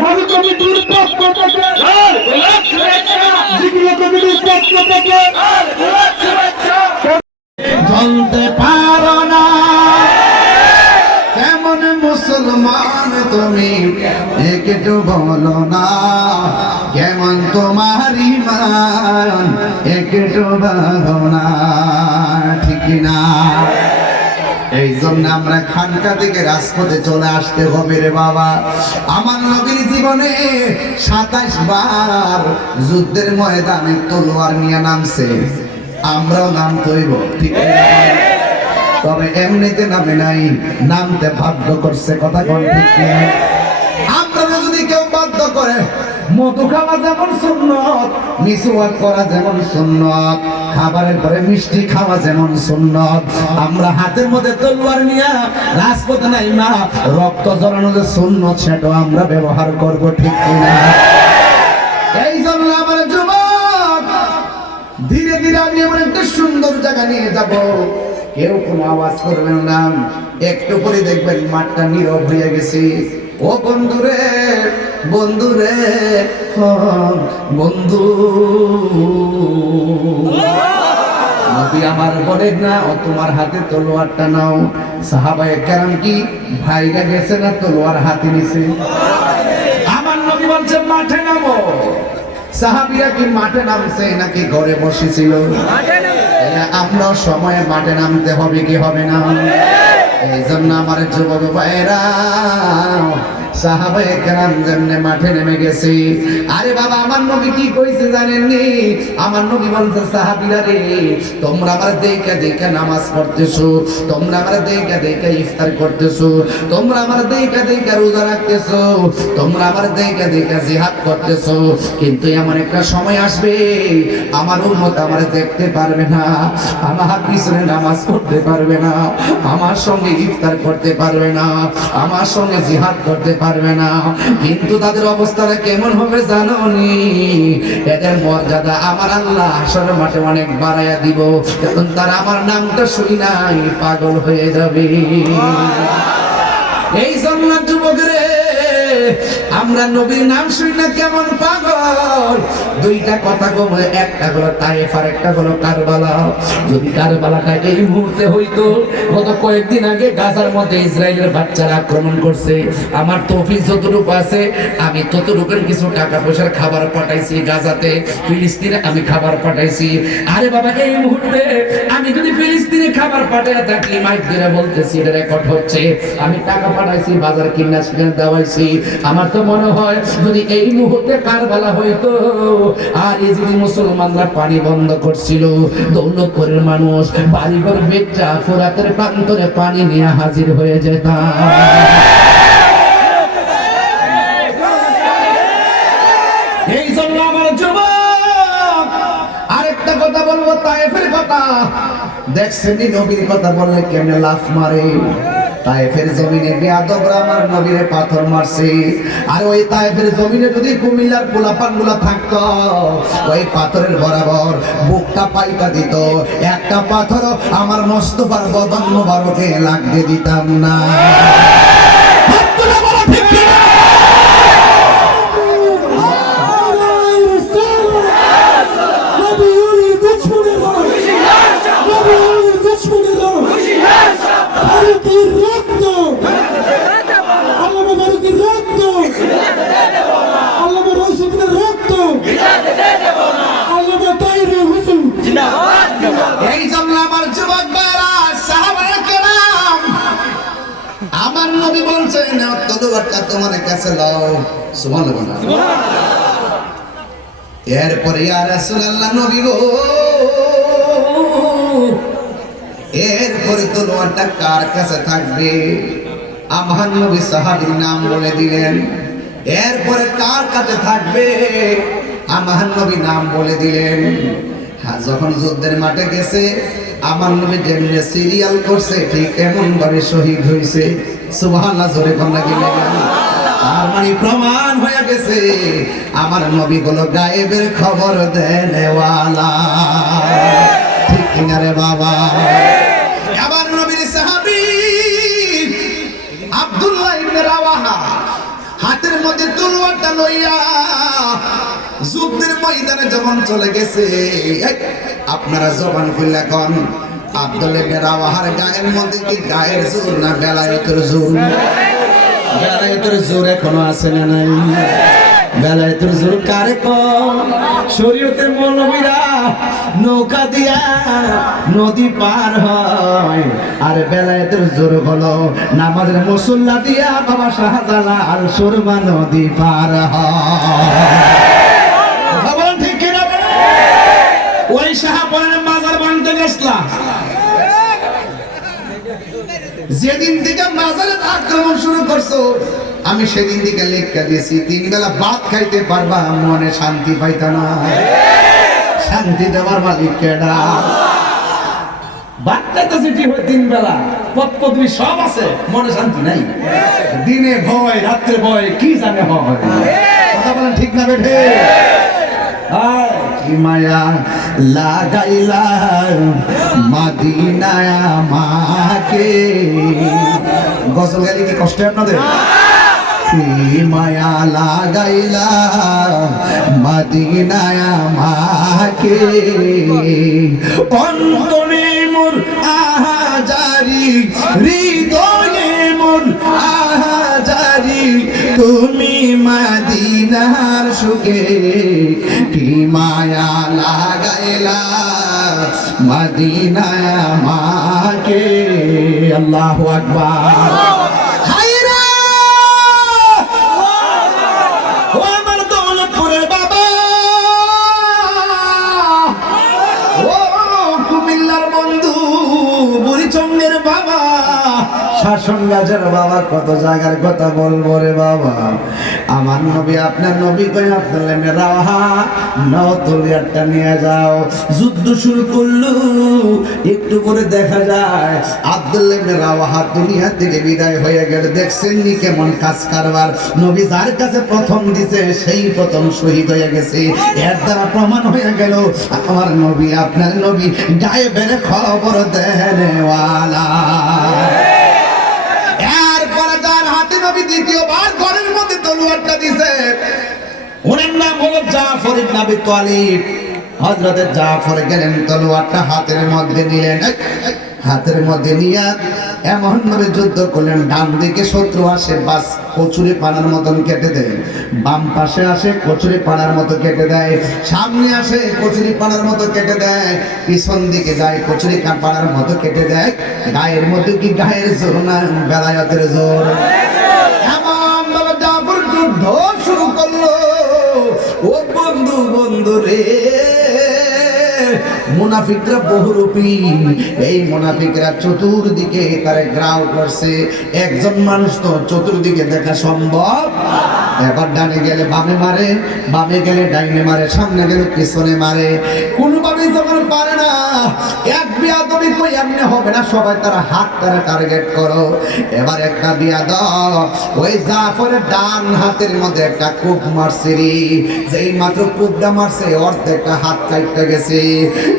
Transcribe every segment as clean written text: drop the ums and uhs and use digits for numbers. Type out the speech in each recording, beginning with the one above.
মধু কমিটির পক্ষ থেকে জিকির কমিটির পক্ষ থেকে চলতে পারো না কেমন মুসলমান তুমি একটু বলো না কেমন তোমার ঈমান একটু বলো না ঠিক না এই জন্য আমরা খানকা থেকে রাজপথে চলে আসতে হবে রে বাবা আমার নবীর জীবনে 27 বার যুদ্ধের ময়দানে তলোয়ার নিয়ে নামছে আমরাও নামতে হইব ঠিক না তবে এমনিতে নামে নাই নামতে বাধ্য করছে কথা কোন ঠিক না আমরা যদি কেউ বাধ্য করে মধু খাওয়া যেমন সুন্নত মিসওয়াক করা যেমন সুন্নত খাবারের পরে মিষ্টি খাওয়া যেমন সুন্নত আমরা হাতের মধ্যে তলোয়ার নিয়ে রাজপথে নাই না রক্ত ঝরানো যে সুন্নত সেটা আমরা ব্যবহার করব ঠিক কিনা এই জন্য আমার যুবক ধীরে ধীরে আমি এমন একটা সুন্দর জায়গা নিয়ে যাব কেউ কোনো আওয়াজ করবেন না একটু পরে দেখবেন মাঠটা নীরব হয়ে গেছে ও বন্ধুরে বন্ধুরে বন্ধু নবী আমার বলে না ও তোমার হাতে তলোয়ারটা নাও সাহাবায়ে কেরাম কি ভাইরা গেছে না তলোয়ার হাতে নিছে আমার নবী বলছে মাঠে নামো সাহাবীরা কি মাঠে নামছে নাকি ঘরে বসেছিল আমরা সময়ে মাঠে নামতে হবে কি হবে না এই জন্য আমার যুবক ভাইরা সাহাবায়ে কেরাম যেমনে মাঠে নেমে গেছে আরে বাবা আমার নবী কি কইছে জানেননি আমার নবী বলছে সাহাবীরা রে তোমরা আমার দেখে দেখে নামাজ পড়তেছো তোমরা আমার দেখে দেখে ইফতার করতেছো তোমরা আমার দেখে দেখে রোজা রাখতেছো তোমরা আমার দেখে দেখে জিহাদ করতেছো কিন্তু এমন একটা সময় আসবে আমার উম্মত আমার দেখতে পারবে না আমার পিছনে নামাজ পড়তে পারবে না আমার সঙ্গে ইফতার করতে পারবে না আমার সঙ্গে জিহাদ করতে পারবে না কিন্তু তাদের অবস্থাটা কেমন হবে জানোনি এদের মর্যাদা আমার আল্লাহ হাশরের মাঠে অনেক বাড়াইয়া দিব তখন তারা আমার নামটা শুনি নাই পাগল হয়ে যাবে এই জন্য যুবকরে আমরা নবীর নাম শুনি না কেমন পাগল দুইটা কথা কমে একটা হলো তায়েফ আর একটা হলো কারবালা যদি কারবালাটা এই মুহূর্তে হইতো গত কয়েকদিন আগে গাজার মধ্যে ইসরায়েলের বাচ্চারা আক্রমণ করছে আমার তৌফিক যতটুকু আছে আমি ততটুকুর কিছু টাকা পয়সার খাবার পাঠাইছি গাজাতে ফিলিস্তিনে আমি খাবার পাঠাইছি আরে বাবা এই মুহূর্তে আমি যদি ফিলিস্তিনে খাবার পাঠাইয়া থাকি মাইক দিয়ে বলতেছি এটা রেকর্ড হচ্ছে আমি টাকা পাঠাইছি বাজার কিনা সেখানে দেওয়াইছি আমার তো মনে হয় যদি এই মুহূর্তে কারবালা হইতো আর এই যদি মুসলমানরা পানি বন্ধ করছিল দৌলতপুরের মানুষ বাড়িঘর বেচা ফোরাতের প্রান্তরে পানি নিয়ে হাজির হয়ে যেত এই জন্য আমার যুবক আরেকটা কথা বলবো তায়েফের কথা দেখছেন নবীর কথা বললে কেমনে লাফ মারে তায়েফের জমিনে বেয়াদবরা আমার নবীরে পাথর মারছে আর ওই তায়েফের জমিনে যদি কুমিল্লার পোলাপানগুলো থাকতো ওই পাথরের বরাবর বুকটা পাইটা দিত একটা পাথর আমার মোস্তফার বদন মোবারকে লাগতে দিতাম না এই জন্য আমার যুবক ভাইরা সাহাবায়ে কেরাম আমার নবী বলছেন তলোয়ারটা তোমার কাছে লাও সুবহানাল্লাহ এরপরে ইয়া রাসূলুল্লাহ নবী গো এরপরে তলোয়ারটা কার কাছে থাকবে আমার নবী সাহাবীর নাম বলে দিলেন এরপরে কার কাছে থাকবে আমার নবী নাম বলে দিলেন যখন যুদ্ধের মাঠে গেছে আমার নবী যেমনি সিরিয়াল করছে ঠিক এমন ভাবে শহীদ হয়েছে সুবহানাল্লাহ জোরে কন্যা গেলে তার মানে প্রমাণ হয়ে গেছে আমার নবী হলো গায়েবের খবর দেনেওয়ালা ঠিক কিনা রে বাবা আমার নবীর সাহাবী আব্দুল্লাহ ইবনে রাওয়াহা মধ্যে তলোয়ারটা লইয়া যুদ্ধের ময়দানে যখন চলে গেছে, আপনারা জবান খুললা কোন আব্দুল্লাহ ইবনে রাওয়াহার গায়ের মধ্যে কি গায়ের জোর না বেলায়েতের জোর? বেলায়েতের জোর এখনো আছে না নাই? বেলায়েতের জোর কারে কম? শরীয়তের মৌলবীরা নৌকা দিয়া নদী পার হয়, আর বেলায়েতের জোর হলো নামাজের মুসল্লা দিয়া বাবা শাহজালাল সুরমা নদী পার হয়। ঠিক কিনা? ওই শাহপরানের মাজার বানতে গেছলা, যেদিন থেকে মাজারে আক্রমণ শুরু করছো আমি সেদিন থেকে লেখা দিয়েছি 3 বেলা ভাত খাইতে পারবা, মনে শান্তি পাইতা না। শান্তি দেওয়ার মালিক কেডা? ভাত খাইতেছি ঠিক হয় 3 বেলা, পদ-পদবি সব আছে, মনে শান্তি নাই। দিনে ভয় রাত্রে ভয়, কি জানে হয়। কথা বলেন ঠিক না বেঠে? কি মায়া লাগাইলা মদিনায় আমাকে। গজল গালি কি কষ্ট আপনাদের? কি মায়া লাগাইলা মদিনায় আমাকে, অন্তরে মোর আহাজারি, হৃদয়ে মোর আহাজারি, তুমি মদিনার সুখে কি মায়া লাগাইলা মদিনায় আমাকে। আল্লাহু আকবার। শাসন গাছের বাবা, কত জায়গার কথা বলবো রে বাবা। আমার নবী আপনার নবী কই আব্দুল্লাহ ইবনে রাওয়াহা নাও তলোয়ারটা নিয়ে যাও। যুদ্ধ শুরু করলো, একটু করে দেখা যায় আব্দুল্লাহ ইবনে রাওয়াহা দুনিয়া থেকে বিদায় হয়ে গেল। দেখছেন নি কেমন কাজ কারবার? নবী যার কাছে প্রথম দিছে সেই প্রথম শহীদ হয়ে গেছে। এর দ্বারা প্রমাণ হয়ে গেল আমার নবী আপনার নবী গায়ে বেড়ে খবর দেনওয়ালা। এরপরে যার হাতে নবী দ্বিতীয়বার ঘরের মধ্যে তলোয়ারটা দিছে, ওনার নাম হলো জাফর ইবনে আবি তালিব। হযরতে জাফর গেলেন তলোয়ারটা হাতের মধ্যে নিলেন, হাতের মধ্যে নিয়ে এমন ভাবে যুদ্ধ করলেন, ডান দিকে শত্রু আসে বাস কচুরি পানার মতন কেটে দেয়, বাম পাশে আসে কচুরি পানার মতো কেটে দেয়, সামনে আসে কচুরি পানার মতো কেটে দেয়, পিছন দিকে যায় কচুরি পানার মতো কেটে দেয়। গায়ের মধ্যে কি গায়ের জোর না বেলায়েতের জোর? এমন ভাবে জাফর যুদ্ধ শুরু করলো। ও বন্ধু, বন্ধু রে, মুনাফিকরা বহুরূপী। এই মুনাফিকরা চতুর্দিকে তারে গ্রাউ করছে। একজন মানুষ তো চতুর্দিকে দেখা সম্ভব। এবার ডানে গেলে বামে মারে, বামে গেলে ডাইনে মারে, সামনে গেলে পিছনে মারে, কোনোভাবেই যখন পারে না। এক বিয়াদবি কই এমনি হবে না, সবাই তারা হাত তারা টার্গেট করো। এবার একটা বিয়াদব ওই জাফরের ডান হাতের মধ্যে একটা কূপ মারছে রে। যেই মাত্র কূপটা মারছে অর্ধেকটা হাত কাইটা গেছে,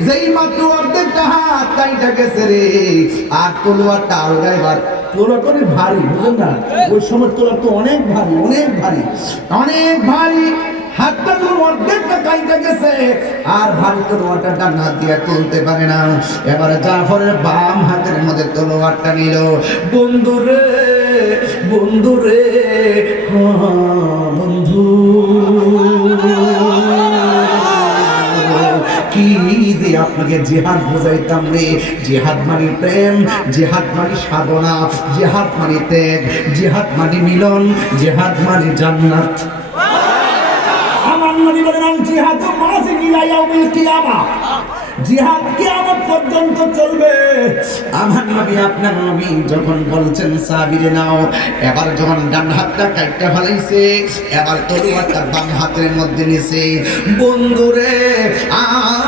যেই মাত্র অর্ধেকটা হাত কাইটা গেছে রে। আর তলোয়ারটা আলগাইবার, তলোয়ারটা অনেক ভারী, বুঝলেন না? ওই সময় তলোয়ার তো অনেক ভারী, অনেক ভারী, অনেক ভারী। হাতটা তো অর্ধেকটা কাইটা গেছে, আর ভারী তলোয়ারটা ডান হাত দিয়ে তুলতে পারে না। এবারে জাফরের বাম হাতের মধ্যে তলোয়ারটা নিল। বন্ধু রে, বন্ধু রে, বন্ধু, কি যে আপনাকে জিহাদ বুঝাইতাম রে। জিহাদ মানে প্রেম, জিহাদ মানে সাধনা, জিহাদ মানে ত্যাগ, জিহাদ মানে মিলন, জিহাদ মানে জান্নাত। আমার নবী বলেন আল জিহাদু মাযিন ইলা ইয়াউমিল কিয়ামা, জিহাদ কিয়ামত পর্যন্ত চলবে। আমার নবী আপনার নবী যখন বলছেন সাহাবীরে নাও, এবার যখন ডান হাতটা কাটতে ফেলাইছে, এবার তলোয়ারটা বাম হাতের মধ্যে নিছে। বন্ধুরে আমার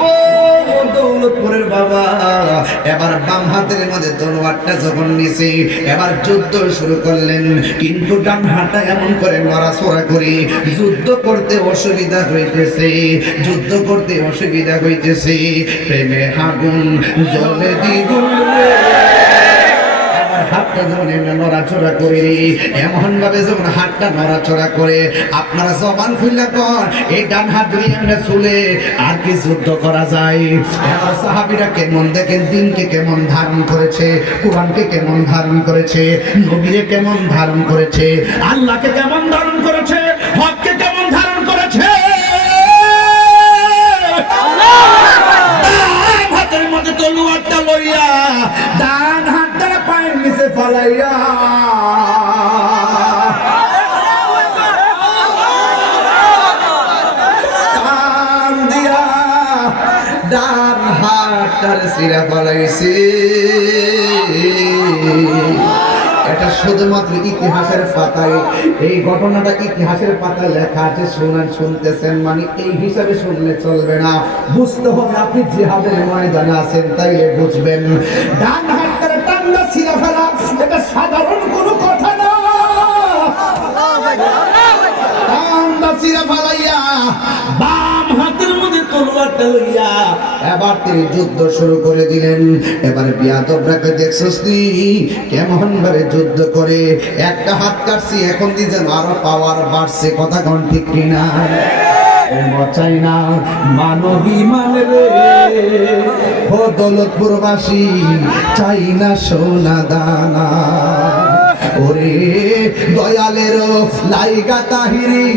ও দৌলতপুরের বাবা, এবার বাম হাতের মধ্যে তলোয়ারটা যখন নিছে, এবার যুদ্ধ শুরু করলেন। কিন্তু ডান হাতটা এমন করে নড়াচড়া করে যুদ্ধ করতে অসুবিধা হইতেছে, যুদ্ধ করতে অসুবিধা হইতেছে। প্রেমে আগুন জ্বলে দ্বিগুণ, এবার হাত হাতটা যখন এমনি নড়াচড়া করে, এমন ভাবে যখন হাতটা নড়াচড়া করে, আপনারা জবান খুললে কর এই ডান হাত দিয়ে এমনি চলে আর কি যুদ্ধ করা যায়। এবার সাহাবীরা কেমন দেখেন, দিনকে কেমন ধারণ করেছে, কোরআনকে কেমন ধারণ করেছে, নবীকে কেমন ধারণ করেছে, আল্লাহকে কেমন ধারণ করেছে, হককে কেমন ধারণ করেছে। হাতের মধ্যে তলোয়ারটা লইয়া ডান হাতটা পায়ের নিচে ফলাইয়া টান দিয়া ডান হাতটার সিরা ফলাইছে। এটা শুধুমাত্র ইতিহাসের পাতায়, এই ঘটনাটা ইতিহাসের পাতায় লেখা আছে, শুনতেছেন মানে এই হিসাবে শুনলে চলবে না, বুঝতে হবে আপনি জিহাদের ময়দানে আছেন, তাইলে বুঝবেন। ডান হাতটার টান্ডা ছিঁড়ে ফেলা এটা সাধারণ কোনো কথা না। টান্ডা ছিঁড়ে ফেলাইয়া বাম হাতের মধ্যে তলোয়ারটা লইয়া এবার তিনি যুদ্ধ শুরু করে দিলেন। এবার বিয়াদবরাকে দেখছস নি কেমন ভাবে যুদ্ধ করে, একটা হাত কাটছি এখন দিয়েছেন আরো পাওয়ার বাড়ছে, কথা কোন ঠিক কিনা? চাই না মানবী মানে রে ও দৌলতপুরবাসী, চাই না সোনা দানা। ওরে দয়ালের লাইগা তাহিরি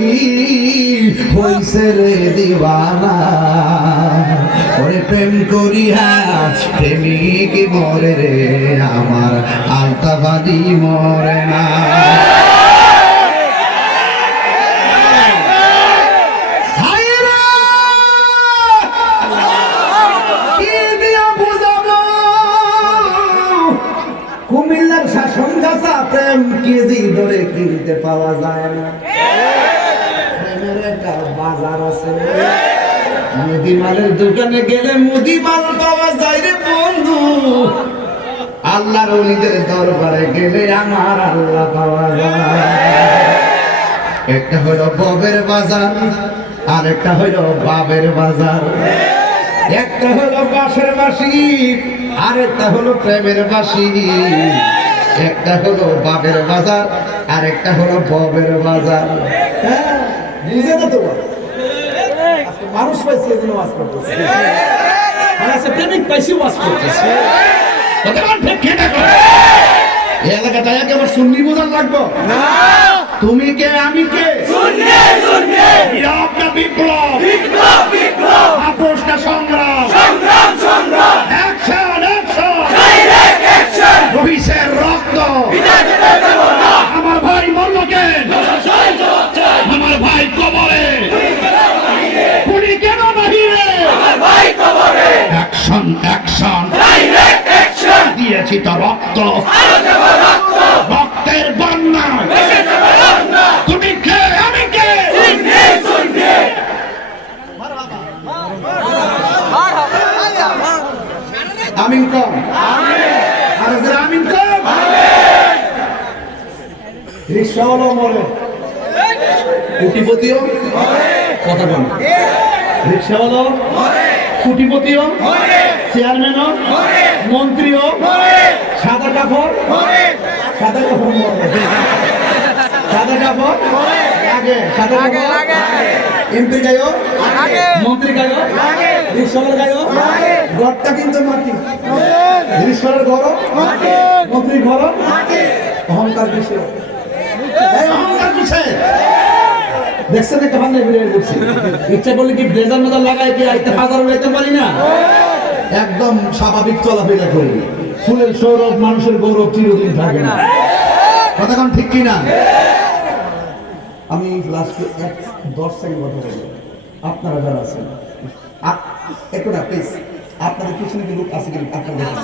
হইছে রে দিওয়ানা। ওরে প্রেম করিয়া প্রেমিক মরে রে, আমার আলতাবাদী মরে না। কুমিল্লার শাসন গাছা প্রেম কেজি ধরে কিনতে পাওয়া যায় না। প্রেমের একটা বাজার আছে, মুদিমালের দোকানে গেলে মুদিমাল পাওয়া যায় রে বন্ধু। আল্লাহর ওলিদের দরবারে গেলে আমার আল্লাহ পাওয়া যায়। একটা হলো ববের বাজার, আর একটা হলো বাবের বাজার। একটা হলো বাঁশের বাঁশি, আরেকটা হলো প্রেমের বাঁশি। একটা হলো বাবের বাজার, আর একটা হলো ববের বাজার। হ্যাঁ, বুঝে না তো মানুষ পাইছে এজন্য ওয়াজ করতেছে, মানে প্রেমিক পাইছে ওয়াজ করতেছে। এই এলাকাটায় একেবারে সুন্নি বোঝার লাগবো না। তুমি কে আমি কে, বিপ্লব বিপ্লব বিপ্লব, আপোষটা সংগ্রাম সংগ্রাম সংগ্রাম, অ্যাকশন অ্যাকশন ডাইরেক্ট অ্যাকশন, রহিসের রক্ত আমার ভাই মরল কেন, আমার ভাই কবরে, পুরি কেন বাহিরে, আমার ভাই কবরে, অ্যাকশন অ্যাকশন ডাইরেক্ট অ্যাকশন, দিয়েছি তো রক্ত, রক্তের বন্যা, তুমি কে আমি কে, আমিন কম আমিন কম। রিক্সাওয়ালা মরে, কোটিপতিও কথা বল, রিক্সাওয়ালা কোটিপতিও, চেয়ারম্যানও, মন্ত্রীও, সাদা কাপড় সাদা কাপড় মরে, সাদা কাপড় আগে, সাদা কাপড় এমপি গায়ও, মন্ত্রী গায়ও, রিক্সাওয়ালা গায়ও, ঘরটা কিন্তু মাটি, রিক্সাওয়ালার ঘর মন্ত্রী ঘর, অহংকার কিসে, অহংকার কিসে দেখছেন? একটা ভাঙলে বেরিয়ে করছে, ইচ্ছা করলে কি ব্লেজার মেজার লাগাই কি একটা হাজার উড়াইতে পারি না? একদম স্বাভাবিক চলাফেরা করি, ফুলের সৌরভ মানুষের গৌরব চিরদিন থাকে না, কথা কোন ঠিক কিনা? আমি লাস্টে 10 সেকেন্ড কথা বলবো। আপনারা যারা আছেন একটু না প্লিজ, আপনাদের পিছনে কি লোক আছে কিনা আপনারা দেখেন,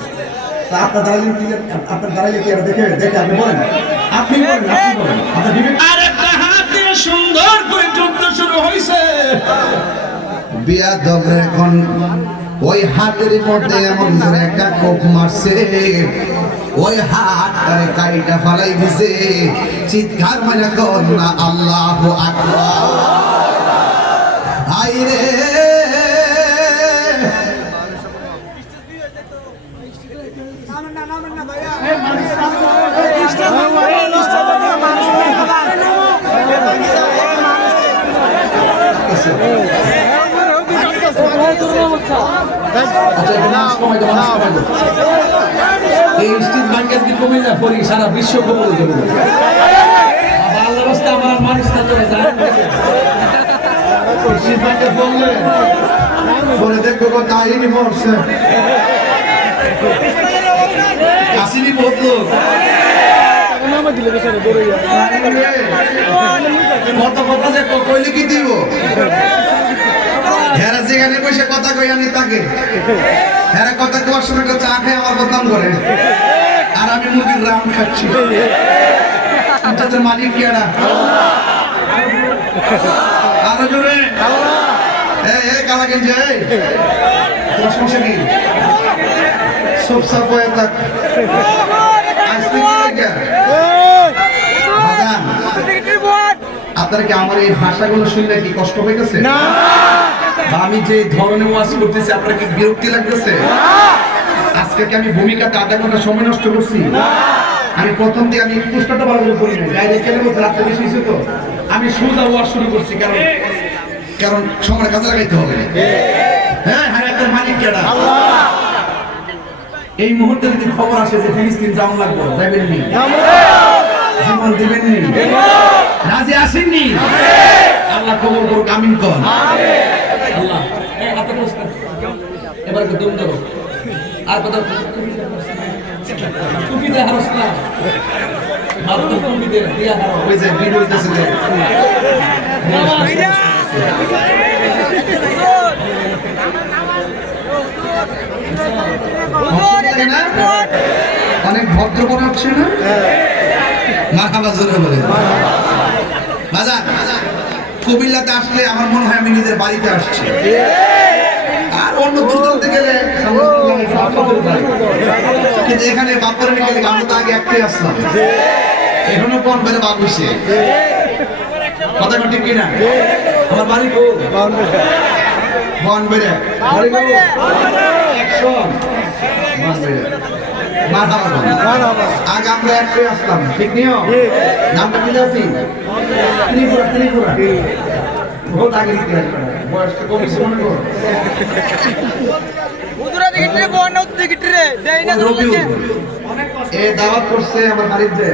তা আপনার দাঁড়াইলে কি, আপনার দাঁড়াইলে কি আর দেখে দেখে আপনি বলেন, আপনি বলেন, আপনি বলেন আপনার বিবেক। আরেকটা হাত দিয়ে সুন্দর করে যুদ্ধ শুরু হয়েছে। বিয়াদব এখন ওই হাতের মধ্যে এমন করে একটা কোপ মারছে, ওই হাতটারে কাইটা ফালাই দিছে, চিৎকার মানে কর না আল্লাহু আকবার। আইরে নামেন না ভাইয়া, আচ্ছা এটা মানুষ কমাই দাও, মানুষ কমাই দাও। এই স্ট্রিট ব্যাংকের কি কমে না পরি সারা বিশ্ব কমে যাবে। আল্লাহর রাস্তা আমার মানুষ না চলে যায়। স্ট্রিট ব্যাংকে বললে বলে দেখবো কত আইনি পড়ছে আসেনি বহুত লোক। কত কথা যে কইলে কি দিব হেরা যেখানে বসে কথা কই আমি তাকে হেরা কথা কোয়ার সময় চা খেয়ে আমার বদনাম করে আর আমি মুরগির রাম খাচ্ছি তাদের মালিক কেডা আরো জোরে এই কালা গেঞ্জি এই তোমার সমস্যা কি সব সব হয়ে থাক আসতে কি আপনার কি আমার এই ভাষাগুলো শুনলে কি কষ্ট হইতেছে না? আমি যে ধরনের ওয়াজ করতেছি আপনার কি বিরক্তি লাগতেছে? আজকে কি আমি ভূমিকাতে আধা ঘন্টা সময় নষ্ট করছি? আমি প্রথম দিয়ে আমি পুস্তকটা ভালো করে পড়ি নাই, ডাইরেক্ট কেন বলতে রাত্রে বেশি হয়েছে তো আমি সোজা ওয়াজ শুরু করছি, কারণ কারণ সময় কাজে লাগাইতে হবে। হ্যাঁ হ্যাঁ, একটা মালিক কেডা এই মুহূর্তে যদি খবর আসে যে ফিলিস্তিন যাওয়া লাগবে, যাবেন নি? জীবন দিবেন নি? রাজি আসেননি? আল্লাহ কবুল করুক, আমিন কর। আল্লাহ এই হাতে বসতে এবার কি দম দাও আর কথা টুপি দে হারস না মাত্র টুপি দে দিয়া হারো ওই যে ভিডিও হইতেছে যে অনেক ভদ্র মনে হচ্ছে না? মারহাবা জোরে বলে। বাজার কুমিল্লাতে আসলে আমার মনে হয় আমি নিজের বাড়িতে আসছি, আর অন্য দূরদূরান্তে গেলে কিন্তু এখানে বাপরে গেলে আমরা তো আগে একটাই আসলাম, এখনো কোন বেড়ে বাপ হইছে কথা ঠিক কিনা? আমার বাড়ি কো বন বেড়ে বাড়ি কো অ্যাকশন বন বেড়ে আগে আমরা একটাই আসলাম, ঠিক নিও? নামটা কি আছি? ত্রিপুরা ত্রিপুরা বহুত আগে থেকে বয়সটা কমেছে মনে করো। এ দাওয়াত করছে আমার বাড়িতে,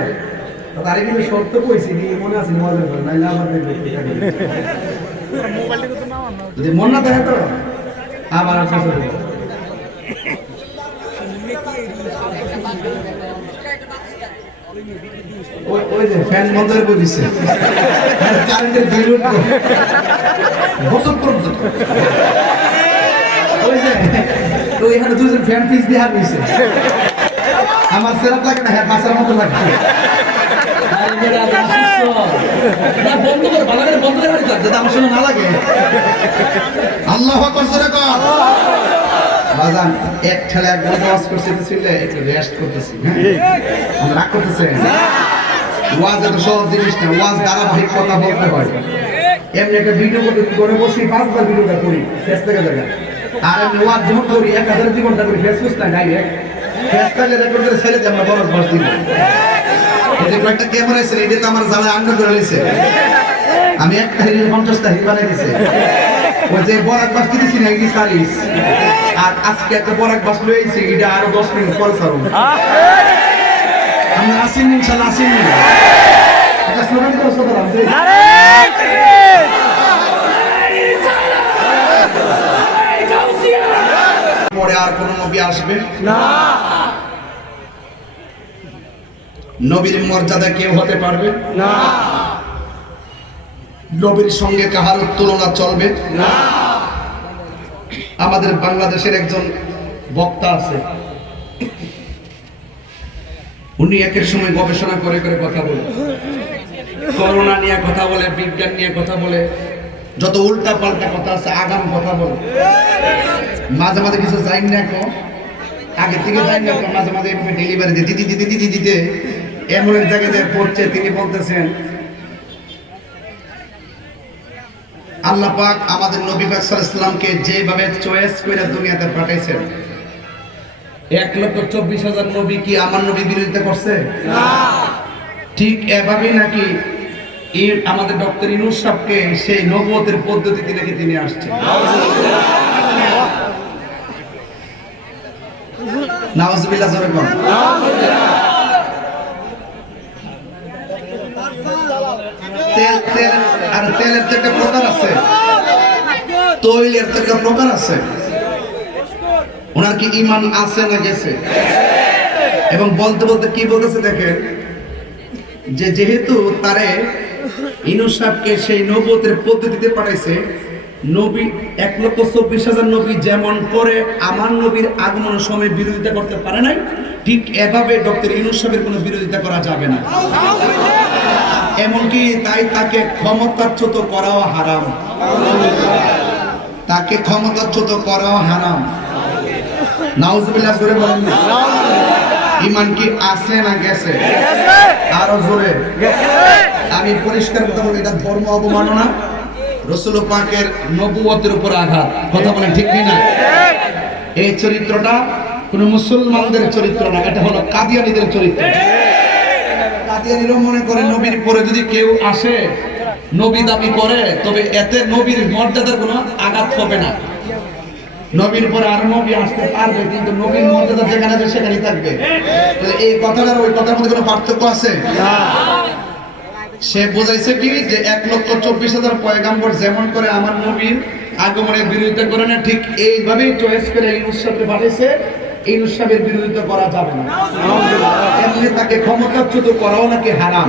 তারে কিন্তু শর্ত কইছি নি, মনে আছে মজা করে নাইলে আমার যদি মন না থাকে তো আমার আর কিছু হবে। ওই যে ফ্যান বন্ধ করে দিছে, কারেন্টের বিল উঠবে বছর পর্যন্ত। ওই যে তো এখানে দুজন ফ্যান পিস দিয়ে হাত দিছে, আমার সেরাপ লাগে না, হ্যাঁ মাছের মতো লাগছে। বন্ধ কর ভালো করে বন্ধ করে যাতে আমার সঙ্গে না লাগে। আল্লাহু আকবার জোরে কর। বাজান এক ছেলে এক ঘন্টা ওয়াজ করতে ছিল, একটু রেস্ট করতেছি। হ্যাঁ আমরা রাগ করতেছে না, ওয়াজ এত সহজ জিনিস না, ওয়াজ ধারাবাহিক কথা বলতে হয়। এমনি একটা ভিডিও করে বসি 5বার ভিডিওটা করি শেষ থেকে জায়গা, আর এমনি ওয়াজ যখন করি 1000 ঘন্টা করি ফেসবুক না ডাইরেক্ট ফেসবুকে রেকর্ড করে ছেড়ে দিয়ে আমরা বড় বাস দিব। এই যে কয়েকটা ক্যামেরা আছে এটা তো আমার জ্বালা আন্ডার করে লইছে, আমি একটা হিল 50টা হিল বানাই দিছে। ওই যে বরাক বাস দিছি না এই 40, আর আজকে একটা বরাক বাস লইছি এটা আরো 10 মিনিট পরে ছাড়ব। আমরা আসিনি ইনশাআল্লাহ, আসিনি এটা স্লোগান করে সদরাম যে পরে আর কোন নবী আসবে না, নবীর মর্যাদা কেউ হতে পারবে না, নবীর সঙ্গে কাহার তুলনা চলবে না। আমাদের বাংলাদেশের একজন বক্তা আছে, উনি একের সময় গবেষণা করে করে কথা বলে, করোনা নিয়ে কথা বলে, বিজ্ঞান নিয়ে কথা বলে, যত উল্টা পাল্টা কথা আছে আগাম কথা বলে। মাঝে মাঝে কিছু যাই না আগে থেকে যাই না, মাঝে মাঝে ডেলিভারি দিতে দিতে দিতে দিতে এমন এক জায়গায় পড়ছে, তিনি বলতেছেন আল্লাহ পাক আমাদের নবী পাক সাল্লাল্লাহু আলাইহি সাল্লামকে যেভাবে চয়েস করে দুনিয়াতে পাঠাইছেন, 1,24,000 নবী কি আমার নবী বিরোধিতা করছে? না। ঠিক এভাবেই নাকি আমাদের ডক্টর ইউনূস সাহেবকে সেই নবুয়তের পদ্ধতিতে নাকি তিনি আসছেন। নাউজুবিল্লাহ জোরে বলেন। তেলের তো একটা প্রকার আছে, তৈলের তো একটা প্রকার আছে। ওনার কি ঈমান আছে না গেছে? এবং বলতে বলতে কি বলতেছে দেখেন, যে যেহেতু তারে ইউনূস সাহেবকে সেই নবুয়তের পদ্ধতিতে পাঠাইছে, নবী 1,24,000 নবী যেমন করে আমার নবীর আগমনের সময় বিরোধিতা করতে পারে নাই, ঠিক এভাবে ডক্টর ইউনূস সাহেবের কোনো বিরোধিতা করা যাবে না। এমনকি তাই তাকে ক্ষমতাচ্যুত করাও হারাম, তাকে ক্ষমতাচ্যুত করাও হারাম। নাউজুবিল্লাহ জোরে বলেন না। ঈমান কি আছে না গেছে? আরো জোরে। আমি পরিষ্কার কথা বলি, এটা ধর্ম অবমাননা, রাসূল পাকের নবুয়তের উপর আঘাত। কথা বলেন ঠিক কি না? এই চরিত্রটা কোন মুসলমানদের চরিত্র না, এটা হলো কাদিয়ানীদের চরিত্র। কাদিয়ানীরা মনে করে নবীর পরে যদি কেউ আসে নবী দাবি করে, তবে এতে নবীর মর্যাদার কোনো আঘাত হবে না। নবীর পরে আর নবী আসতে পারবে, কিন্তু নবীর মর্যাদা যেখানে আছে সেখানেই থাকবে। তাহলে এই কথাটার ওই কথার মধ্যে কোনো পার্থক্য আছে? সে বোঝাইছে কি, যে 1,24,000 পয়গাম্বর যেমন করে আমার নবীর আগমনের বিরোধিতা করে না, ঠিক এইভাবেই চয়েস করে ইউনূস সাহেবকে পাঠাইছে। ইউনূস সাহেবের বিরোধিতা করা যাবে না। এমনি তাকে ক্ষমতাচ্যুত করাও নাকি হারাম।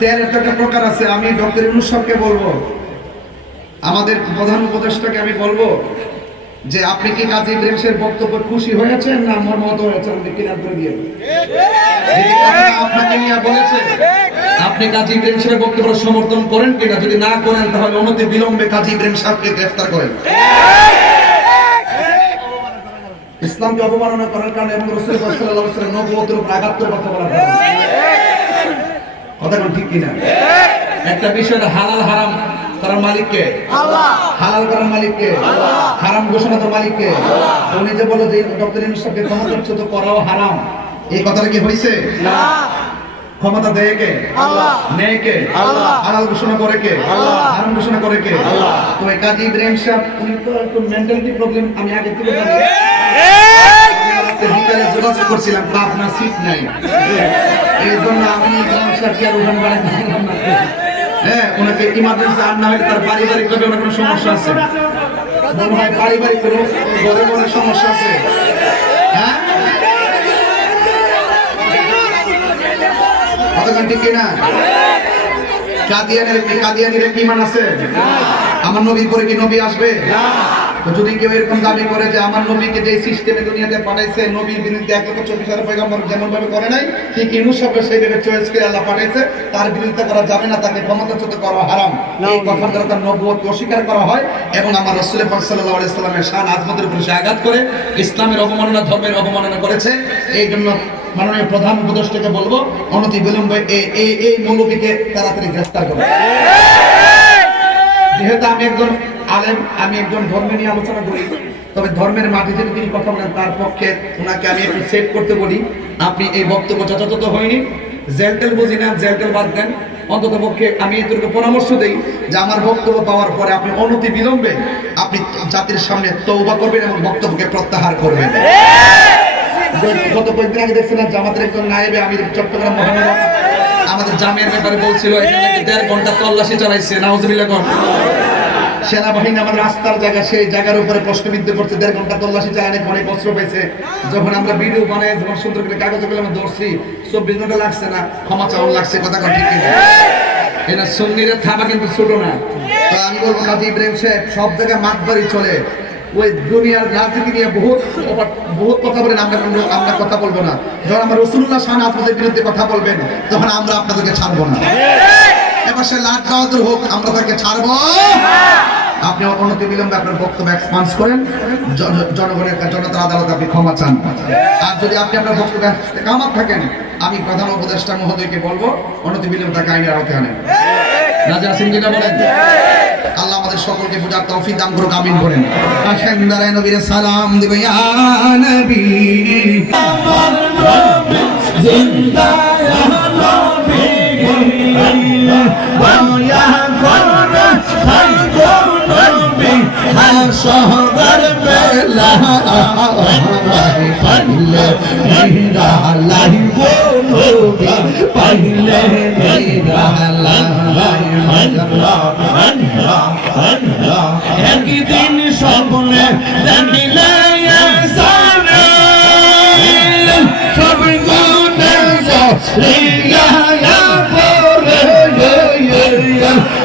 তেলের একটা প্রকার আছে। আমি ডক্টর ইউনূস সাহেবকে বলবো, আমাদের প্রধান উপদেষ্টাকে আমি বলবো যে আপনি কি কাজী ইব্রাহিম সাহেবের বক্তব্য খুশি হয়েছেন না মর্মাহত হয়েছেন? আপনি ক্লিয়ার করে দিয়ে আপনাকে নিয়ে বলেছে, আপনি কাজী ইব্রাহিম সাহেবের বক্তব্য সমর্থন করেন কিনা? যদি না করেন তাহলে অনতি বিলম্বে কাজী ইব্রাহিম সাহেবকে গ্রেফতার করেন। ইসলামকে অবমাননা করার কারণে এবং রাসূল সাল্লাল্লাহু আলাইহি ওয়াসাল্লাম নবুয়তের উপর আঘাত করে কথা বলার কারণে। কথা কোন ঠিক কিনা? একটা বিষয়, হালাল হারাম করার মালিককে আল্লাহ, হালাল করার মালিককে আল্লাহ, হারাম ঘোষণা করার মালিককে আল্লাহ। উনি যে বলে যে ডক্টর ইউনূস সাহেবকে ক্ষমতাচ্যুত করাও হারাম, এই কথাটা কি হইছে? না। ক্ষমতা দেয় কে? আল্লাহ। নেয় কে? আল্লাহ। হালাল ঘোষণা করে কে? আল্লাহ। হারাম ঘোষণা করে কে? আল্লাহ। তো এই কাজী ইব্রাহিম সাহেব উনি তো একটু মেন্টালিটি প্রবলেম, আমি আগে থেকে জানি। বিকালে যোগাযোগ করছিলাম, আপনার সিট নাই, এই জন্য আমি ইব্রাহিম সাহেবকে আর উঠান বাড়াই দিলাম না। হ্যাঁ, ওনাকে ইমার্জেন্সি আর না হলে তার পারিবারিক ভাবে ওনার কোনো সমস্যা আছে, মনে হয় পারিবারিক কোনো ঘরে ঘরে সমস্যা আছে। হ্যাঁ, কতক্ষণ ঠিক কিনা? কাদিয়ানীর কি ঈমান আছে? আমার নবীর পরে কি নবী আসবে? তো যদি কেউ এরকম দাবি করে যে আমার নবীকে যে সিস্টেমে দুনিয়াতে পাঠাইছে, নবীর বিরুদ্ধে 1,24,000 পয়গম্বর যেমন ভাবে করে নাই, ঠিক ইউনূস সাহেবকে সেইভাবে চয়েস করে আল্লাহ পাঠাইছে, তার বিরুদ্ধে করা যাবে না, তাকে ক্ষমতাচ্যুত করা হারাম। এই কথার দ্বারা তার নবুয়তকে অস্বীকার করা হয় এবং আমার রাসূল পাক সাল্লাল্লাহু আলাইহি সাল্লামের শান আজমতের উপর সে আঘাত করে ইসলামের অবমাননা, ধর্মের অবমাননা করেছে। এই জন্য মাননীয় প্রধান উপদেষ্টাকে বলবো, অনতি বিলম্বে এই মৌলবীকে তাড়াতাড়ি গ্রেফতার করো। যেহেতু আমি একজন আলেম, আমি একজন ধর্ম নিয়ে আলোচনা করি, তবে ধর্মের মাঠে যদি তিনি কথা বলেন, তার পক্ষে ওনাকে আমি একটু সেট করতে বলি, আপনি এই বক্তব্য যথাযথ হয়নি, জেলটেল বুঝি না, জেলটেল বাদ দেন। অন্তত পক্ষে আমি এদেরকে পরামর্শ দেই যে আমার বক্তব্য পাওয়ার পরে আপনি অনতি বিলম্বে আপনি জাতির সামনে তওবা করবেন এবং বক্তব্যকে প্রত্যাহার করবেন। গত কয়েকদিন আগে দেখছিলাম জামাতের একজন নায়েবে আমির চট্টগ্রাম মহানগর আমাদের জামিয়ার ব্যাপারে বলছিল, এখানে 1.5 ঘন্টা তল্লাশি চালাইছে। নাউজুবিল্লাহ। সেনাবাহিনী আমাদের রাস্তার জায়গা, সেই জায়গার উপরে প্রশ্নবিদ্ধ করছে, 1.5 ঘন্টা তল্লাশি চালানে অনেক অস্ত্র পেয়েছে। যখন আমরা ভিডিও বানাই, যখন সুন্দর করে কাগজে করে আমরা ধরছি, 24 ঘন্টা লাগছে না, ক্ষমা চাওয়ান লাগছে। কথা ঠিক কিনা? এটা সুন্নিদের থামা কিন্তু ছোট না। তো আমি বলবো কাজী ইব্রাহিম সাহেব সব জায়গায় মাতবাড়ি চলে, ওই দুনিয়ার রাজনীতি নিয়ে বহুত কথা বলেন, আমরা কথা বলবো না। যখন আমরা রাসূলুল্লাহ শান আজমতের বিরুদ্ধে কথা বলবেন, তখন আমরা আপনাদেরকে ছাড়বো না। এবার সে লাট বাহাদুর হোক, আমরা তাকে ছাড়বো। আপনি অনতি বিলম্বে আপনার বক্তব্য এক্সপান্স করেন, জনগণের জনতার আদালতে আপনি ক্ষমা চান। আর যদি আপনি আপনার বক্তব্য কামাত থাকেন, আমি প্রধান উপদেষ্টা মহোদয়কে বলবো অনতি বিলম্বে তাকে আইনের আওতায় আনেন। রাজা সিং যেটা বলেন, আল্লাহ আমাদের সকলকে বোঝার তৌফিক দান করুক, আমিন বলেন। আসেন দাঁড়ায় নবীর সালাম দিবে, ইয়া নবী জিন্দাবাদ। পাইলে নিরালাই গো নবী পাইলে নিরালাই একদিন স্বপ্নে জানিলে সারে সব গুণে লিয়া পরে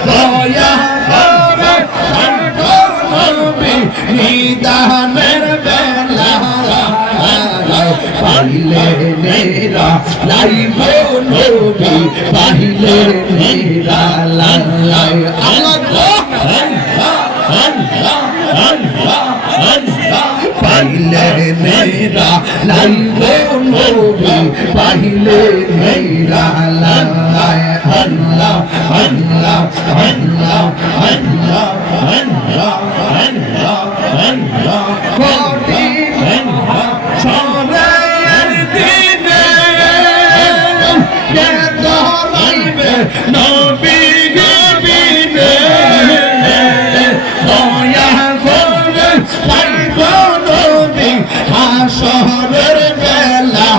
দয়া করে নবী নিদানের বেলা পাইলে নেরা লাইব নবী পাইলে নেরা লাই আল্লাহ পাইলে নেরা লাইব নবী পাইলে নেরা লাই আল্লাহ আল্লাহ আল্লাহ আল্লাহ আল্লাহ আল্লাহ আল্লাহ কোটি সরের দিনে কে ধরাইবে নবী বিনে দয়া করে পাইব নবী হাসরের বেলা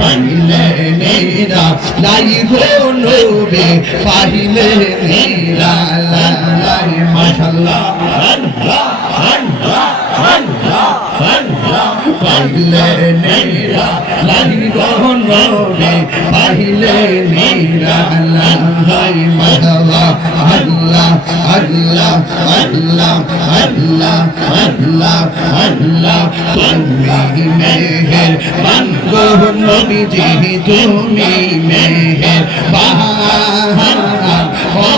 পাইলে নেরা লাইব নবী পাইলে নেরা লাই মাশাআল্লাহ আল্লাহ আল্লাহ আল্লাহ আল্লাহ পাইলে নেরা লাইব নবী পাইলে নেরা লাই মাশাআল্লাহ আল্লাহ আল্লাহ আল্লাহ আল্লাহ আল্লাহ আল্লাহ তুমি মেহের বানগো নবীজি তুমি মেহের বাহান ও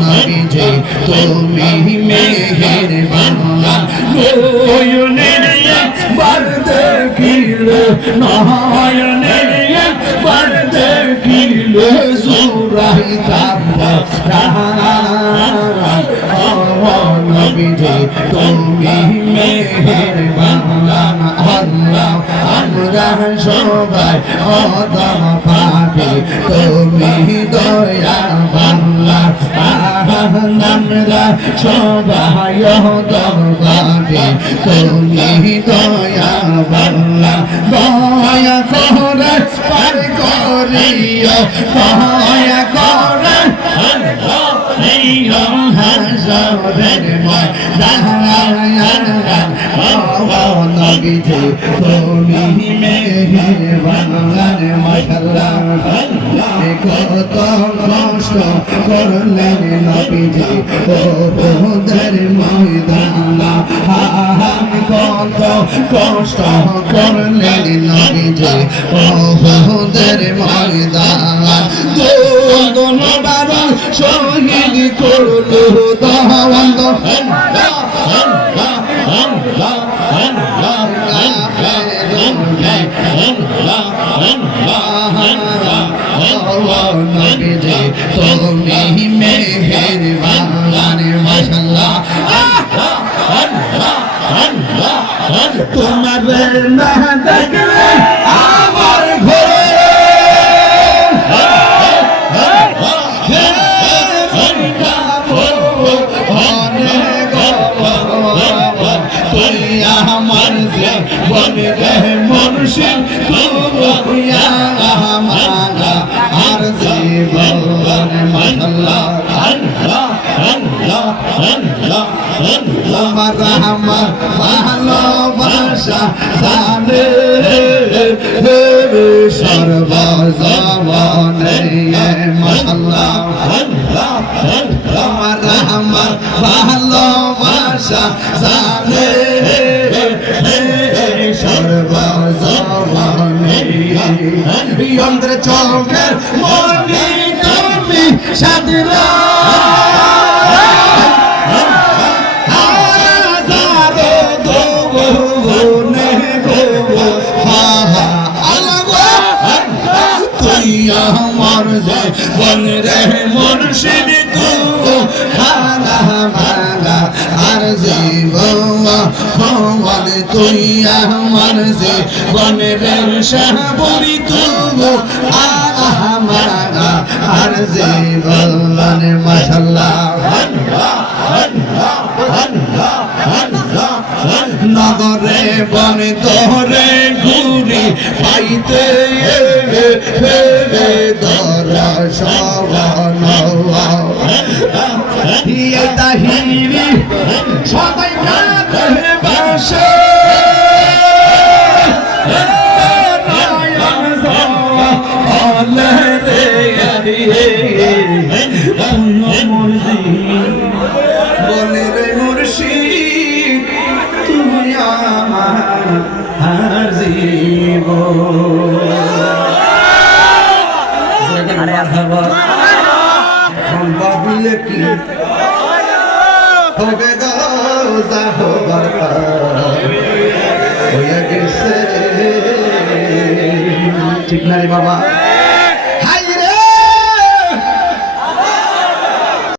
নবীজি তুমি মেহের বাহান নয়নের একবার দেখিলে নয়নের একবার দেখিলে জুরাইতা নবীজি তুমি মেহের বাহান আল্লাহ আমরা সবাই অদম পাপি তুমি দয়া বাংলা আমরা সবাই অদম পাপি তুমি দয়া বাংলা দয়া করে পার করিও দয়া করে হাজারের নবীজি তুমি মেহেরবান মাশাআল্লাহ কত কষ্ট করলেন নবীজি ওহুদের ময়দানে কত কষ্ট করলেন নবীজি ওহুদের ময়দানে দুর্গনবার শহীদ করলো দাওয়াত নবীজি তুমি মেহেরবান মাশাআল্লাহ তোমার না দেখলে আমার ঘরে আমার যে বনে রে মুর্শিদ তুমিয়া আমারা আর জীবন মাশাআল্লাহ আল্লাহ আল্লাহ আল্লাহ আমার আমার ভালোবাসা জানে সর্বজীবনে মাশাআল্লাহ আল্লাহ আমার আমার ভালোবাসা জানে সর্বজীবনে অন্তর চোখের মনি তুমি সাদরা আমার যে বন রে মুর্শিদ তু হানা ভাঙা আর জীবন ভগবান তুই আমার যে বন রে শাহবুরি তু আমাগা আর জীবন মাশাআল্লাহ আল্লাহ আল্লাহ আল্লাহ আল্লাহ সাগরে বনে ধরে ঘুরি পাইতে দর্শন এই তাহিরি সদাই কাঁদে বাসে বনের মুর্শিদ তুমি আমার আর জীবন ভাবিলে কি হবে গো যাহবার হয়ে গেছে ঠিক না রে বাবা